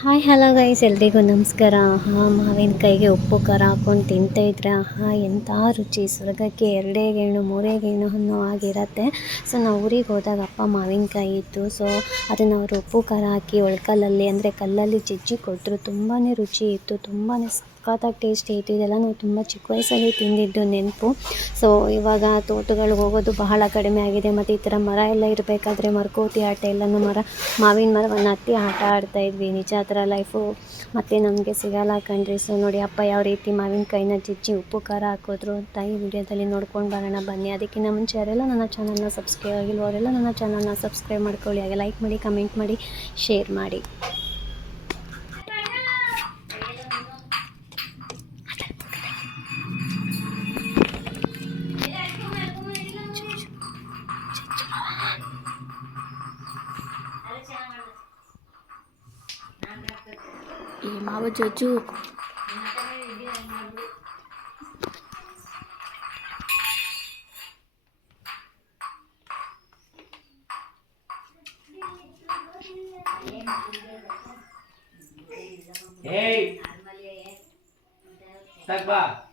Hi hello guys ಎಲ್ರಿಗೂ ನಮಸ್ಕಾರ. ಹಾಂ ಮಾವಿನಕಾಯಿಗೆ ಉಪ್ಪು, ಖಾರ ಹಾಕೊಂಡು ತಿಂತಾ ಇದ್ರೆ ಆಹಾ, ಎಂಥ ರುಚಿ. ಸ್ವರ್ಗಕ್ಕೆ ಎರಡೇ ಗೇಣು, ಮೂರೇ ಗೇಣು ಅನ್ನೋ ಆಗಿರತ್ತೆ ಸೊ ನಾವು ಊರಿಗೆ ಹೋದಾಗ ಅಪ್ಪ ಮಾವಿನಕಾಯಿ ಇತ್ತು. ಸೊ ಅದನ್ನು ಅವರು ಉಪ್ಪು, ಖಾರ ಹಾಕಿ ಒಳ್ಕಲ್ಲಲ್ಲಿ ಅಂದರೆ ಕಲ್ಲಲ್ಲಿ ಜಜ್ಜಿ ಕೊಟ್ಟರು ತುಂಬಾ ರುಚಿ ಇತ್ತು. ತುಂಬಾ ಸಖತ್ತಾಗಿ ಟೇಸ್ಟ್ ಇತ್ತು ಇದೆಲ್ಲ ನಾವು ತುಂಬ ಚಿಕ್ಕ ವಯಸ್ಸಲ್ಲಿ ತಿಂದಿದ್ದು ನೆನಪು. ಸೊ ಇವಾಗ ತೋಟಗಳಿಗೆ ಹೋಗೋದು ಬಹಳ ಕಡಿಮೆ ಆಗಿದೆ. ಮತ್ತು ಈ ಥರ ಮರ ಎಲ್ಲ ಇರಬೇಕಾದ್ರೆ ಮರಕೋತಿ ಆಟ ಎಲ್ಲನೂ ಮರ, ಮಾವಿನ ಮರವನ್ನು ಹತ್ತಿ ಆಟ ಆಡ್ತಾ ಇದ್ವಿ. ನಿಜ ಆ ಥರ ಲೈಫು ಮತ್ತು ನಮಗೆ ಸಿಗಲ್ಲ ಕಣ್ರಿ. ಸೊ ನೋಡಿ ಅಪ್ಪ ಯಾವ ರೀತಿ ಮಾವಿನಕಾಯಿನ ಜಜ್ಜಿ ಉಪ್ಪು, ಖಾರ ಹಾಕಿದ್ರು ಅಂತ ಈ ವಿಡಿಯೋದಲ್ಲಿ ನೋಡ್ಕೊಂಡು ಬರೋಣ. ಬನ್ನಿ. ಅದಕ್ಕಿಂತ ಮುಂಚೆ ಯಾರೆಲ್ಲ ನನ್ನ ಚಾನಲ್ನ ಸಬ್ಸ್ಕ್ರೈಬ್ ಆಗಿಲ್ಲ ಅವರೆಲ್ಲ ನನ್ನ ಚಾನಲ್ನ ಸಬ್ಸ್ಕ್ರೈಬ್ ಮಾಡ್ಕೊಳ್ಳಿ. ಹಾಗೆ ಲೈಕ್ ಮಾಡಿ ಕಮೆಂಟ್ ಮಾಡಿ ಶೇರ್ ಮಾಡಿ. Ih, mau cucu. Hey! Ba,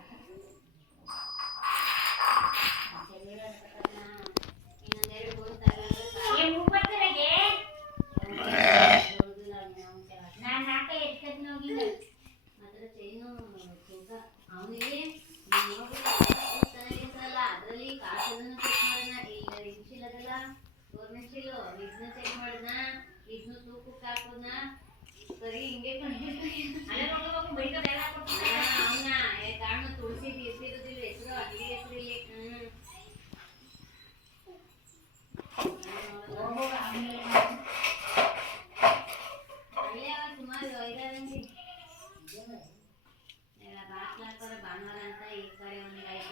బాగా ఈ కడే ఉంది అయితే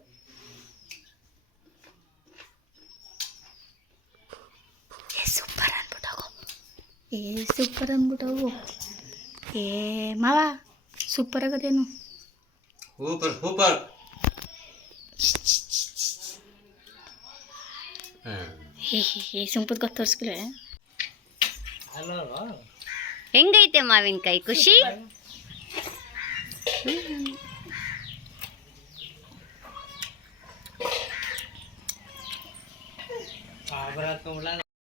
ಸೂಪರ್ ಅನ್ಬಿಟ್ಟು ಏ ಸೂಪರ್ ಅನ್ಬಿಟ್ಟವು ಏ ಮಾವ ಸೂಪರ್ ಆಗದೇನು? ಸೂಪರ್ ಸೂಪರ್ ಹೇ ಸಂಪತ್ ಗೊತ್ತು ತೋರಿಸ್ಕಲೆ. ಹೆಂಗೈತೆ ಮಾವಿನಕಾಯಿ ಖುಷಿ? ಹ್ಞೂ